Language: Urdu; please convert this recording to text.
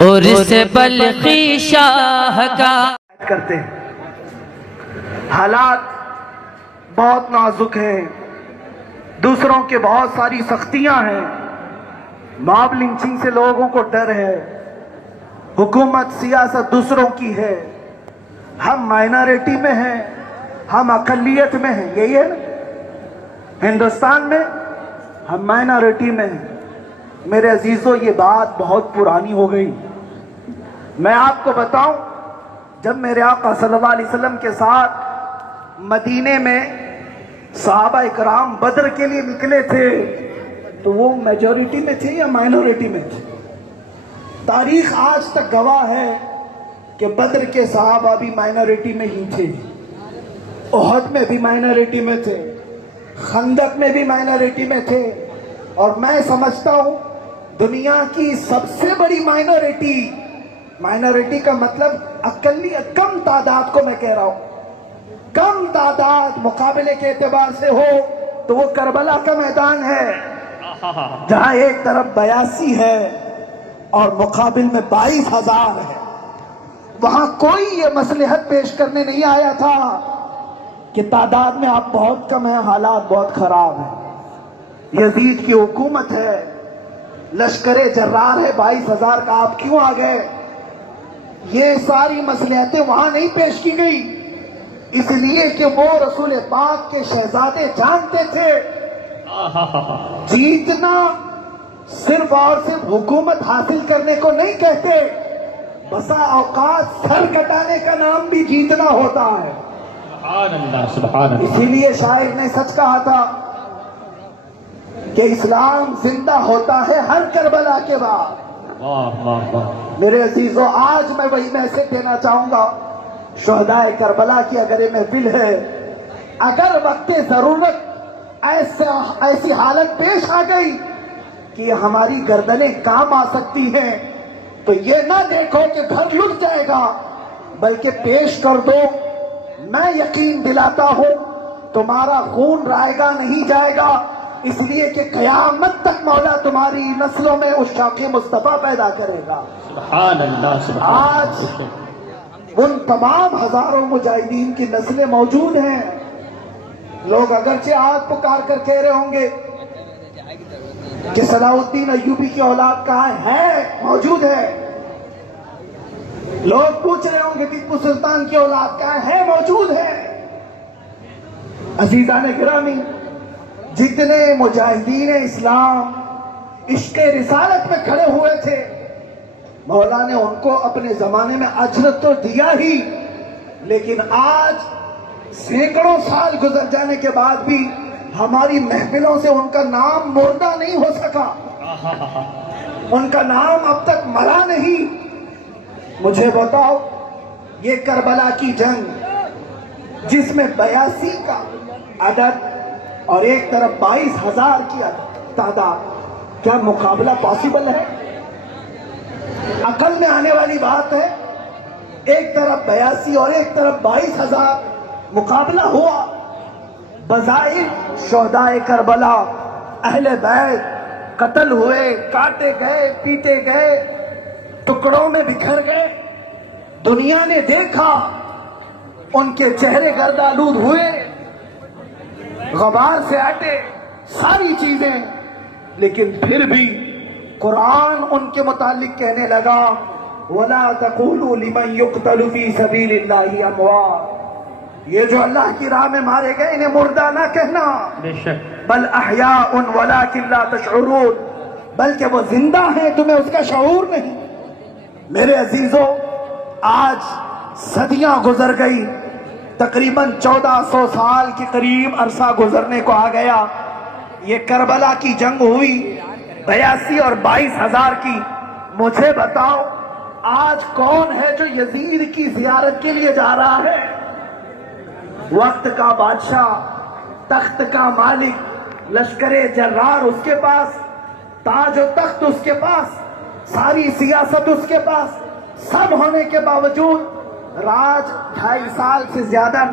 اور اس بلخی شاہ کا کرتے ہیں۔ حالات بہت نازک ہیں، دوسروں کے بہت ساری سختیاں ہیں، ماب لنچنگ سے لوگوں کو ڈر ہے، حکومت سیاست دوسروں کی ہے، ہم مائنارٹی میں ہیں، ہم اقلیت میں ہیں، یہی ہے نا ہندوستان میں ہم مائنارٹی میں ہیں۔ میرے عزیزو یہ بات بہت پرانی ہو گئی۔ میں آپ کو بتاؤں، جب میرے آقا صلی اللہ علیہ وسلم کے ساتھ مدینے میں صحابہ اکرام بدر کے لیے نکلے تھے تو وہ میجورٹی میں تھے یا مائنورٹی میں تھے؟ تاریخ آج تک گواہ ہے کہ بدر کے صحابہ بھی مائنورٹی میں ہی تھے، احد میں بھی مائنورٹی میں تھے، خندق میں بھی مائنورٹی میں تھے، اور میں سمجھتا ہوں دنیا کی سب سے بڑی مائنورٹی کا مطلب اقلیت، کم تعداد کو میں کہہ رہا ہوں، کم تعداد مقابلے کے اعتبار سے ہو تو وہ کربلا کا میدان ہے، جہاں ایک طرف 82 ہے اور مقابل میں 22,000 ہے۔ وہاں کوئی یہ مصلحت پیش کرنے نہیں آیا تھا کہ تعداد میں آپ بہت کم ہیں، حالات بہت خراب ہیں، یزید کی حکومت ہے، لشکر جرار ہے، 22,000 کا آپ کیوں آ گئے؟ یہ ساری مصلحتیں وہاں نہیں پیش کی گئی، اس لیے کہ وہ رسول پاک کے شہزادے جانتے تھے جیتنا صرف اور صرف حکومت حاصل کرنے کو نہیں کہتے، بسا اوقات سر کٹانے کا نام بھی جیتنا ہوتا ہے۔ سبحان اللہ، سبحان اللہ۔ اسی لیے شاعر نے سچ کہا تھا کہ اسلام زندہ ہوتا ہے ہر کربلا کے بعد۔ واہ واہ واہ۔ میرے عزیزو، آج میں وہی میسج دینا چاہوں گا، شہدائے کربلا کی اگر یہ محفل ہے، اگر وقت ضرورت ایسی حالت پیش آ گئی کہ ہماری گردنیں کام آ سکتی ہیں تو یہ نہ دیکھو کہ گھر لٹ جائے گا، بلکہ پیش کر دو۔ میں یقین دلاتا ہوں تمہارا خون رائے گا نہیں جائے گا، اس لیے کہ قیامت تک مولا تمہاری نسلوں میں عشاق مصطفیٰ پیدا کرے گا۔ سبحان اللہ، سبحان آج اللہ۔ ان تمام ہزاروں مجاہدین کی نسلیں موجود ہیں۔ لوگ اگرچہ آج پکار کر کہہ رہے ہوں گے کہ صلاح الدین ایوبی کی اولاد کہاں ہے؟ موجود ہے۔ لوگ پوچھ رہے ہوں گے ٹیپو سلطان کی اولاد کہاں ہے؟ موجود ہے۔ عزیزان گرامی، جتنے مجاہدین اسلام عشق رسالت میں کھڑے ہوئے تھے، مولا نے ان کو اپنے زمانے میں اجر تو دیا ہی، لیکن آج سینکڑوں سال گزر جانے کے بعد بھی ہماری محفلوں سے ان کا نام مردہ نہیں ہو سکا، ان کا نام اب تک مرا نہیں۔ مجھے بتاؤ، یہ کربلا کی جنگ جس میں 82 کا عدد اور ایک طرف 22,000 کی تعداد، کیا مقابلہ پاسبل ہے؟ عقل میں آنے والی بات ہے؟ ایک طرف 82 اور ایک طرف 22,000 مقابلہ ہوا۔ بظاہر شہدائے کربلا، اہل بیت قتل ہوئے، کاٹے گئے، پیٹے گئے، ٹکڑوں میں بکھر گئے، دنیا نے دیکھا، ان کے چہرے گردآلود ہوئے، غبار سے ہٹے، ساری چیزیں، لیکن پھر بھی قرآن ان کے متعلق کہنے لگا وَلَا تَقُولُوا لِمَنْ يُقْتَلُ فِي سَبِيلِ اللَّهِ أَمْوَاتٌ، یہ جو اللہ کی راہ میں مارے گئے انہیں مردہ نہ کہنا، بے شک، بل احیاء ولیکن لا تشعرون، بلکہ وہ زندہ ہیں، تمہیں اس کا شعور نہیں۔ میرے عزیزو، آج صدیاں گزر گئی، تقریباً 1400 سال کے قریب عرصہ گزرنے کو آ گیا، یہ کربلا کی جنگ ہوئی 82 اور 22,000 کی۔ مجھے بتاؤ، آج کون ہے جو یزید کی زیارت کے لیے جا رہا ہے؟ وقت کا بادشاہ، تخت کا مالک، لشکر جرار اس کے پاس، تاج و تخت اس کے پاس، ساری سیاست اس کے پاس، سب ہونے کے باوجود راج 2.5 سال سے زیادہ